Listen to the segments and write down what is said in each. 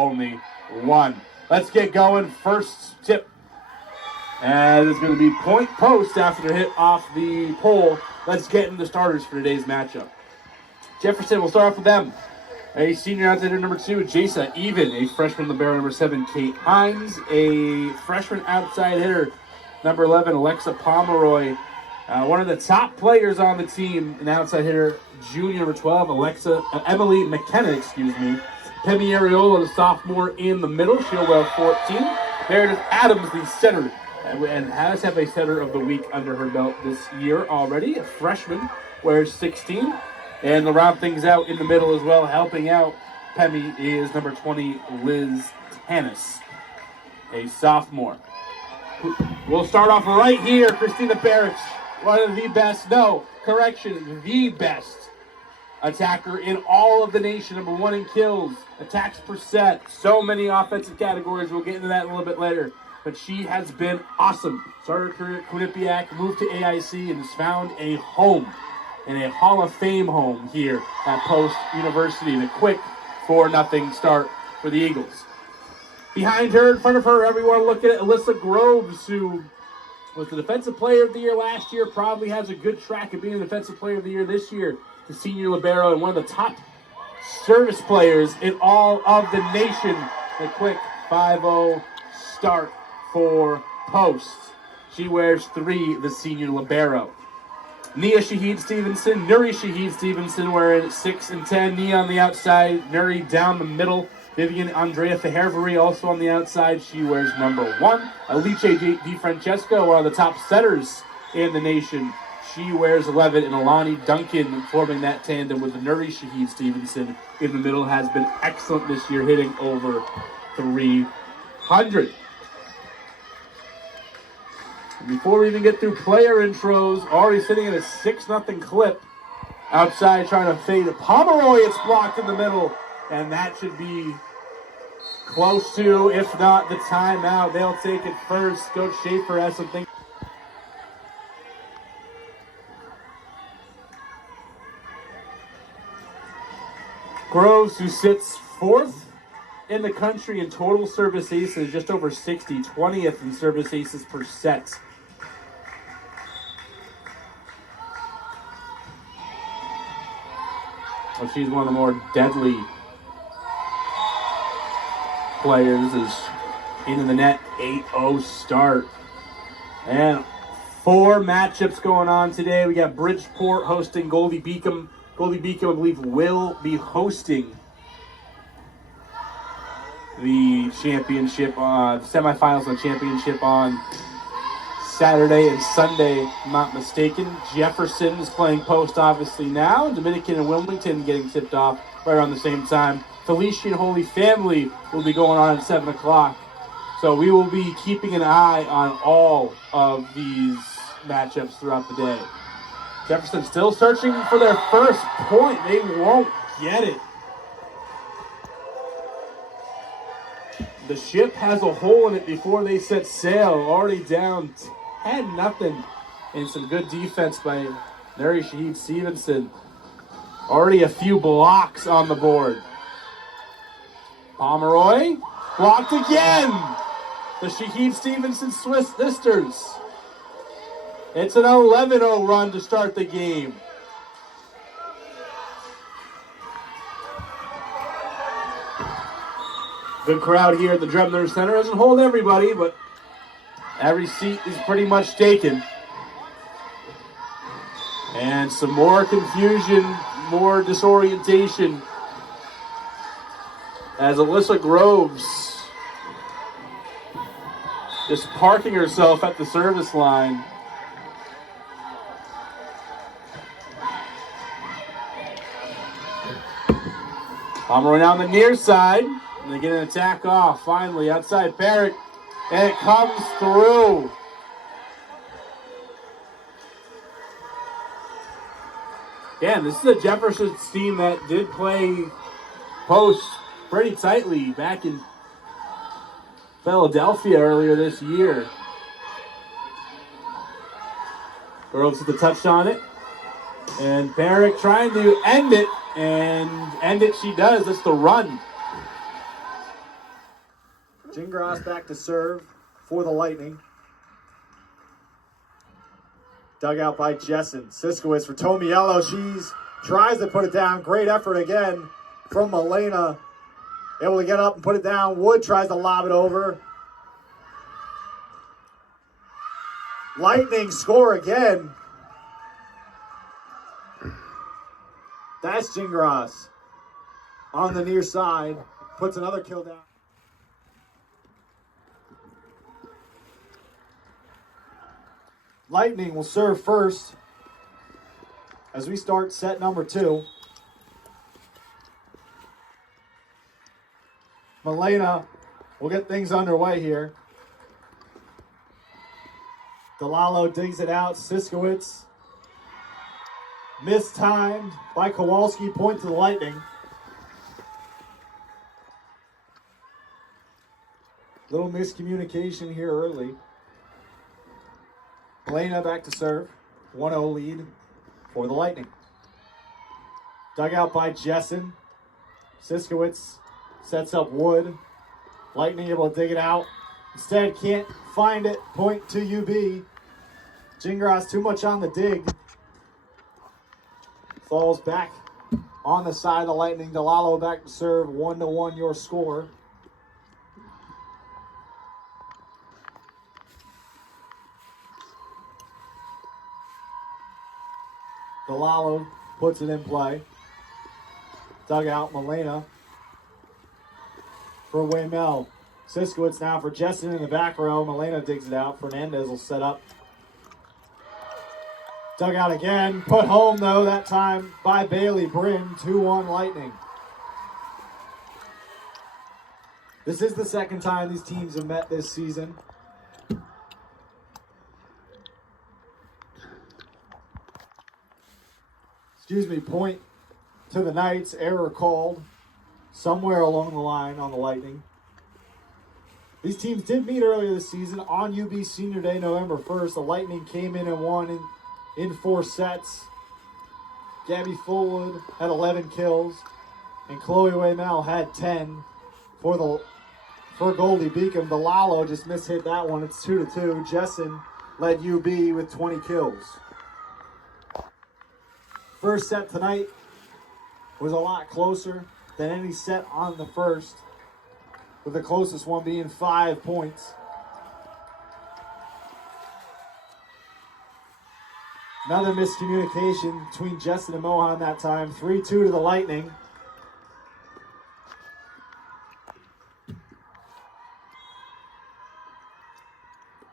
only one. Let's get going. First tip. And it's going to be point post after the hit off the pole. Let's get into the starters for today's matchup. Jefferson, we'll start off with them. A senior outside hitter number 2, Jasa Even. A freshman libero number 7, Kate Hines. A freshman outside hitter number 11, Alexa Pomeroy. One of the top players on the team, an outside hitter, junior number 12, Emily McKenna, Pemi Areola, the sophomore in the middle. She'll wear 14. Meredith Adams, the center, and has have a center of the week under her belt this year already. A freshman, wears 16. And to round things out in the middle as well, helping out Pemi is number 20, Liz Tannis, a sophomore. We'll start off right here. Christina Barrich, one of the best, the best attacker in all of the nation. Number 1 in kills, attacks per set, so many offensive categories. We'll get into that a little bit later. But she has been awesome. Started her career at Quinnipiac, moved to AIC, and has found a home, and a Hall of Fame home here at Post University. And a quick 4-0 start for the Eagles. Behind her, in front of her, everyone look at Alyssa Groves, who was the Defensive Player of the Year last year, probably has a good track of being the Defensive Player of the Year this year. The senior libero and one of the top service players in all of the nation. A quick 5-0 start for Post. She wears 3, the senior libero. Nia Shahid Stevenson, Nuri Shahid Stevenson wearing 6 and 10. Nia on the outside, Nuri down the middle. Vivian Andrea Fehervary also on the outside. She wears number 1. Alice DiFrancesco, one of the top setters in the nation. She wears 11. And Alani Duncan forming that tandem with the Nuri Shahid Stevenson in the middle has been excellent this year, hitting over 300. Before we even get through player intros, already sitting at a 6-0 clip. Outside trying to fade Pomeroy. It's blocked in the middle. And that should be close to, if not the timeout. They'll take it first. Coach Schaefer has something. Groves, who sits 4th in the country in total service aces, just over 60, 20th in service aces per set. Well, she's one of the more deadly players, is into the net, 8-0 start. And 4 matchups going on today. We got Bridgeport hosting Goldey-Beacom. Goldey-Beacom, I believe, will be hosting the championship, semifinals and championship on Saturday and Sunday, if I'm not mistaken. Jefferson is playing Post obviously now. Dominican and Wilmington getting tipped off right around the same time. Felician Holy Family will be going on at 7 o'clock. So we will be keeping an eye on all of these matchups throughout the day. Jefferson still searching for their first point. They won't get it. The ship has a hole in it before they set sail. Already down 10-0. And some good defense by Nuri Shahid Stevenson. Already a few blocks on the board. Pomeroy blocked again. The Shahid Stevenson Swiss sisters. It's an 11-0 run to start the game. Good crowd here at the Drebner Center. Doesn't hold everybody, but every seat is pretty much taken. And some more confusion, more disorientation as Alyssa Groves just parking herself at the service line. Pomeroy on the near side. And they get an attack off, finally, outside Barrett. And it comes through. Yeah, this is a Jefferson team that did play Post pretty tightly back in Philadelphia earlier this year. Girls with the touch on it. And Barrett trying to end it. And end it she does. That's the run. Gingras back to serve for the Lightning. Dug out by Jessen. Siskowitz for Tomiello. She's tries to put it down. Great effort again from Milena. Able to get up and put it down. Wood tries to lob it over. Lightning score again. That's Gingras on the near side. Puts another kill down. Lightning will serve first as we start set number 2. Milena will get things underway here. DeLallo digs it out. Siskowitz mistimed by Kowalski. Point to the Lightning. Little miscommunication here early. Milena back to serve. 1-0 lead for the Lightning. Dug out by Jessen. Siskowitz sets up Wood. Lightning able to dig it out. Instead, can't find it. Point to UB. Gingras too much on the dig. Falls back on the side of the Lightning. DeLallo back to serve. 1-1 your score. DeLallo puts it in play. Dug out Milena for Waymel. Siskowitz now for Jessen in the back row. Milena digs it out. Fernandez will set up. Dug out again. Put home, though, that time by Bailey Bryn. 2-1 Lightning. This is the second time these teams have met this season. Point to the Knights. Error called somewhere along the line on the Lightning. These teams did meet earlier this season on UB Senior Day, November 1st. The Lightning came in and won in 4 sets. Gabby Fullwood had 11 kills, and Chloe Waymel had 10 for Goldey-Beacom. DeLallo just mishit that one. It's 2-2. Jessen led UB with 20 kills. First set tonight was a lot closer than any set on the first, with the closest one being 5 points. Another miscommunication between Jessen and Mohan that time. 3-2 to the Lightning.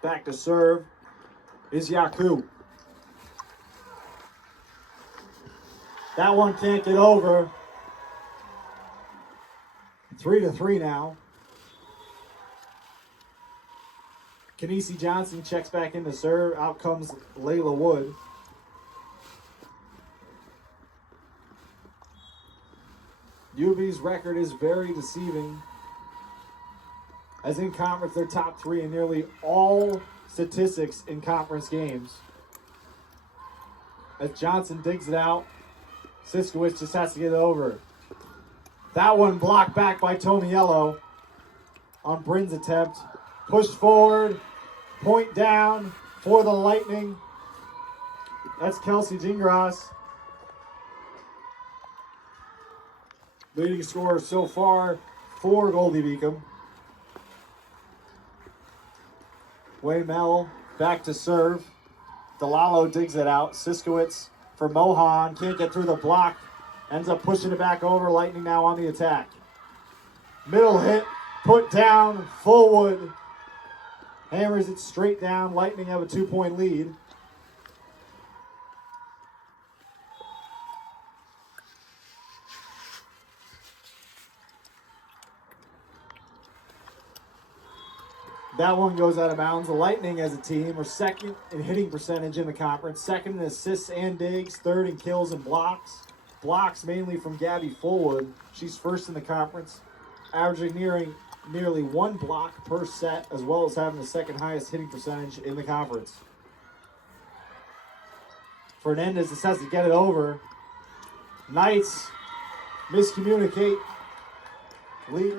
Back to serve is Yaku. That one can't get over. 3-3 now. Kenesi Johnson checks back in to serve. Out comes Layla Wood. UB's record is very deceiving, as in conference they're top 3 in nearly all statistics in conference games. As Johnson digs it out, Siskowitz just has to get it over. That one blocked back by Tomiello on Bryn's attempt. Pushed forward, point down for the Lightning. That's Kelsey Gingras. Leading scorer so far for Goldey-Beacom. Waymel back to serve. DeLallo digs it out. Siskowitz for Mohan. Can't get through the block. Ends up pushing it back over. Lightning now on the attack. Middle hit. Put down. Fullwood hammers it straight down. Lightning have a 2-point lead. That one goes out of bounds. The Lightning as a team are second in hitting percentage in the conference, second in assists and digs, third in kills and blocks. Blocks mainly from Gabby Fullwood. She's first in the conference, averaging nearly 1 block per set, as well as having the second highest hitting percentage in the conference. Fernandez just has to get it over. Knights miscommunicate. Lead.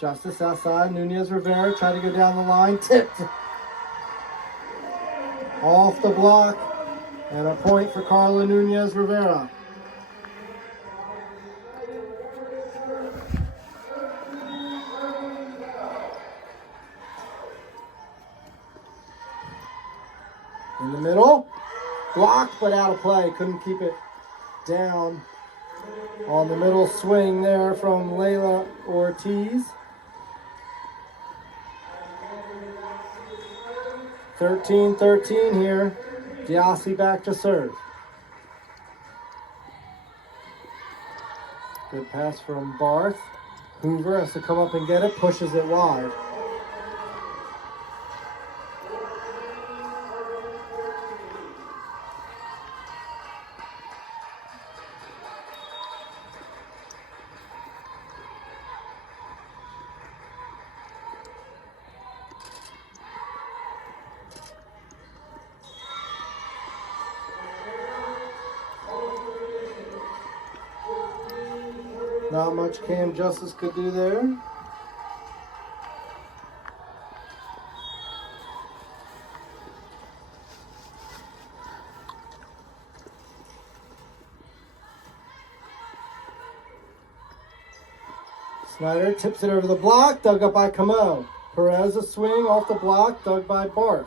Justice outside. Nunez Rivera try to go down the line. Tipped. Off the block. And a point for Carla Nunez Rivera. In the middle. Blocked but out of play. Couldn't keep it down on the middle swing there from Layla Ortiz. 13-13 here. Diassi back to serve. Good pass from Barth. Hoover has to come up and get it, pushes it wide. Not much Cam Justice could do there. Snyder tips it over the block, dug up by Camo. Perez a swing off the block, dug by Barth.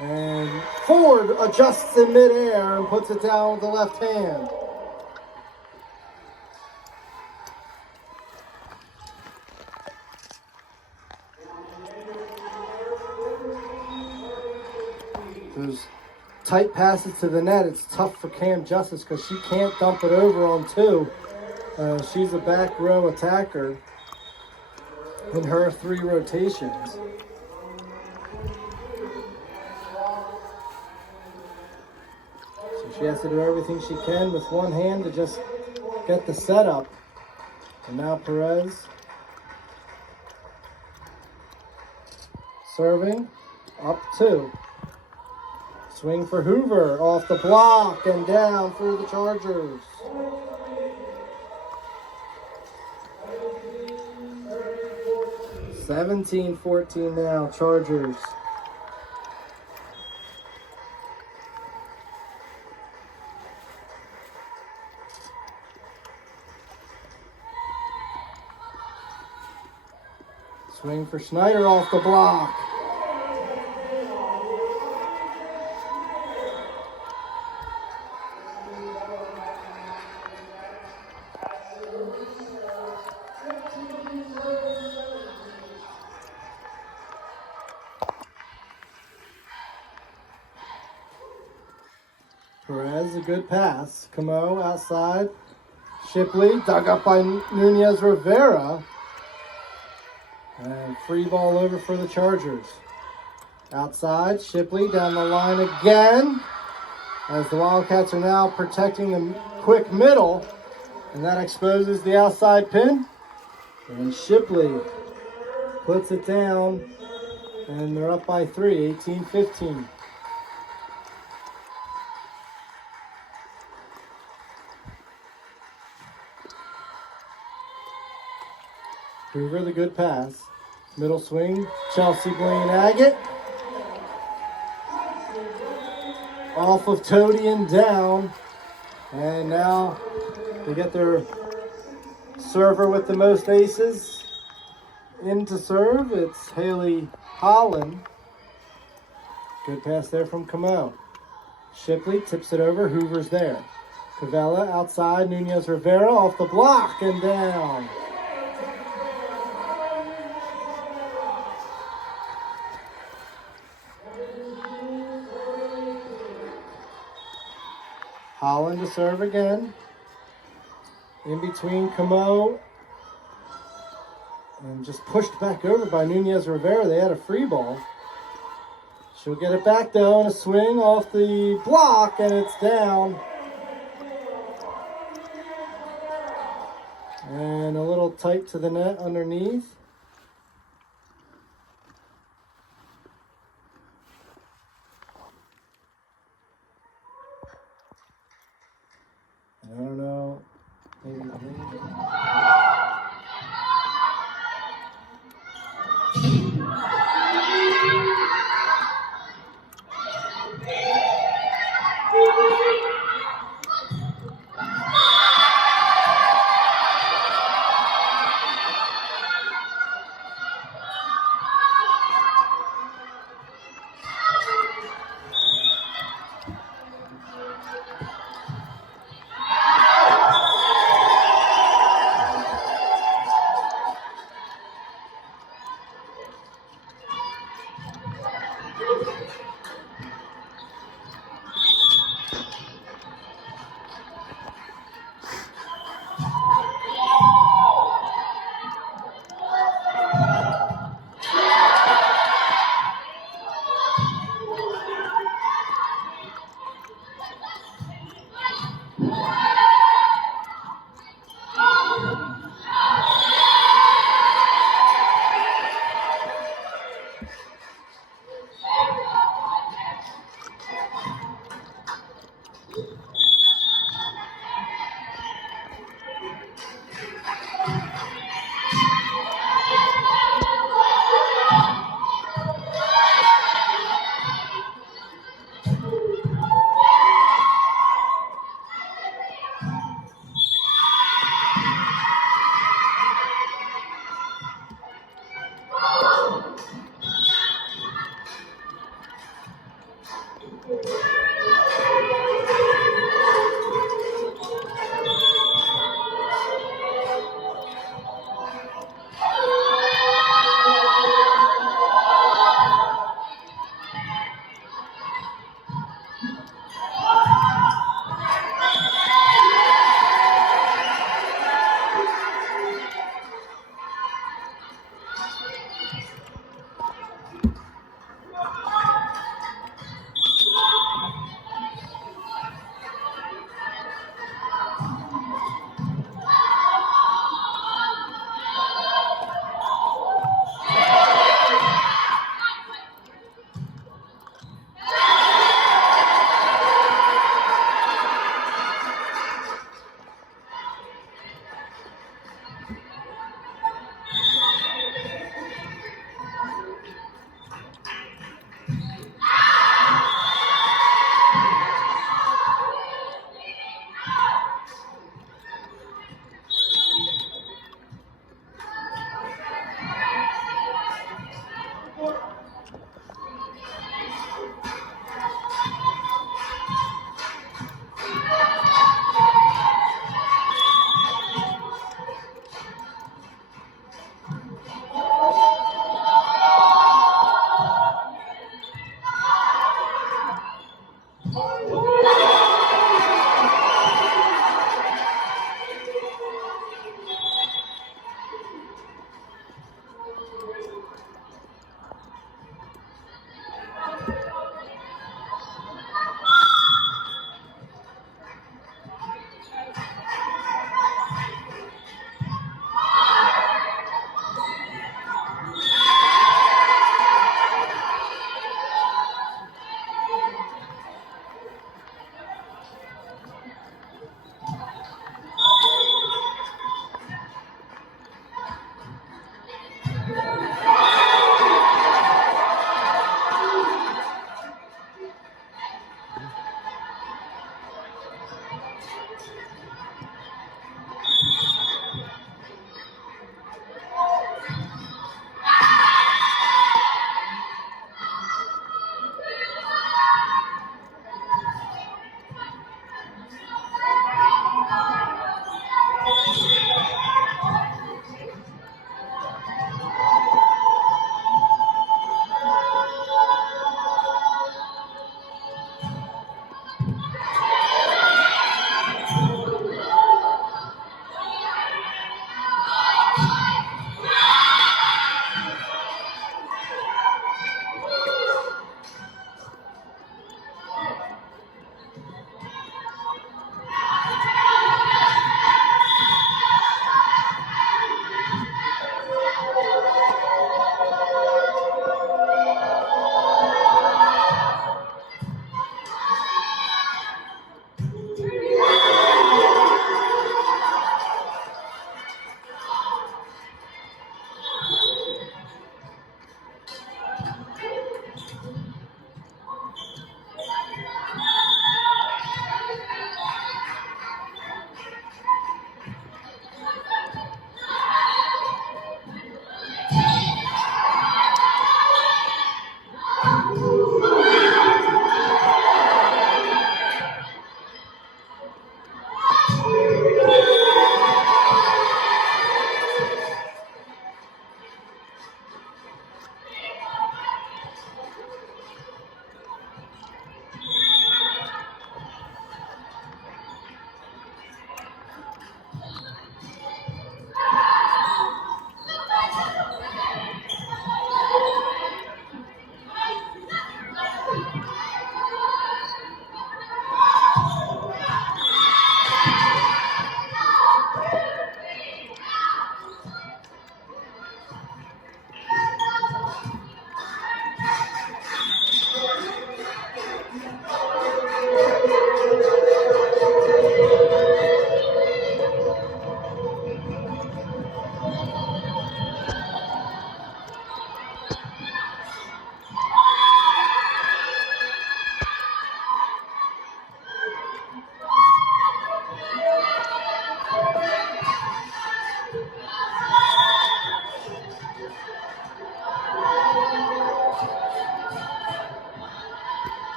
And Ford adjusts in midair and puts it down with the left hand. Those tight passes to the net, it's tough for Cam Justice because she can't dump it over on two. She's a back row attacker in her 3 rotations. So she has to do everything she can with one hand to just get the setup. And now Perez serving up 2. Swing for Hoover off the block and down for the Chargers. $17-14 now, Chargers. Swing for Schneider off the block. Perez, a good pass. Camo outside. Shipley, dug up by Nunez Rivera. And free ball over for the Chargers. Outside, Shipley down the line again. As the Wildcats are now protecting the quick middle. And that exposes the outside pin. And Shipley puts it down. And they're up by 3, 18-15. Hoover, the good pass. Middle swing, Chelsea Blaine Agate. Off of Toady and down. And now they get their server with the most aces in to serve. It's Haley Holland. Good pass there from Camo. Shipley tips it over. Hoover's there. Cavella outside. Nunez Rivera off the block and down. Holland to serve again. In between Camo. And just pushed back over by Nunez Rivera. They had a free ball. She'll get it back though, and a swing off the block, and it's down. And a little tight to the net underneath. I don't know. Maybe.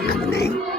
Nominate